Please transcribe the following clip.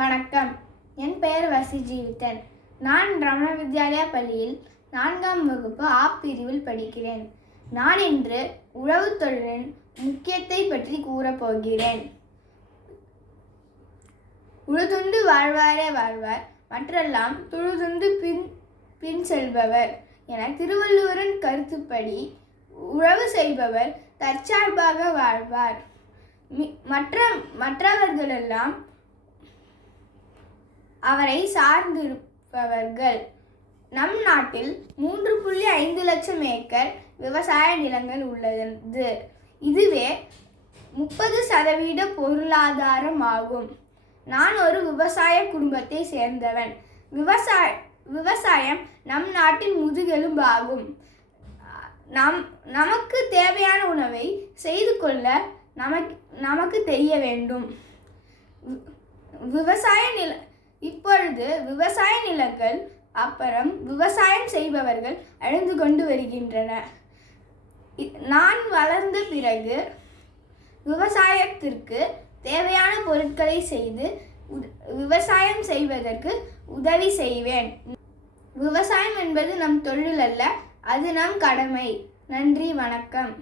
வணக்கம். என் பெயர் வசி ஜீவிதன். நான் ரமண வித்யாலயா பள்ளியில் 4ஆம் வகுப்பு ஆ பிரிவில் படிக்கிறேன். நான் இன்று உழவு தொழிலின் முக்கியத்தை பற்றி கூறப்போகிறேன். உழுதுண்டு வாழ்வாரே வாழ்வார், மற்றெல்லாம் துழுதுண்டு பின் செல்பவர் என திருவள்ளுவரின் கருத்துப்படி உழவு செய்பவர் தற்சார்பாக வாழ்வார். மற்றவர்களெல்லாம் அவரை சார்ந்திருப்பவர்கள். நம் நாட்டில் 3.5 லட்சம் ஏக்கர் விவசாய நிலங்கள் உள்ளது. இதுவே 30% பொருளாதாரம் ஆகும். நான் ஒரு விவசாய குடும்பத்தை சேர்ந்தவன். விவசாயம் நம் நாட்டின் முதுகெலும்பாகும். நமக்கு தேவையான உணவை செய்து கொள்ள நமக்கு தெரிய வேண்டும். இப்பொழுது விவசாய நிலங்கள் அப்புறம் விவசாயம் செய்பவர்கள் அழிந்து கொண்டு வருகின்றனர். நான் வளர்ந்த பிறகு விவசாயத்திற்கு தேவையான பொருட்களை செய்து விவசாயம் செய்வதற்கு உதவி செய்வேன். விவசாயம் என்பது நம் தொழில் அல்ல, அது நம் கடமை. நன்றி, வணக்கம்.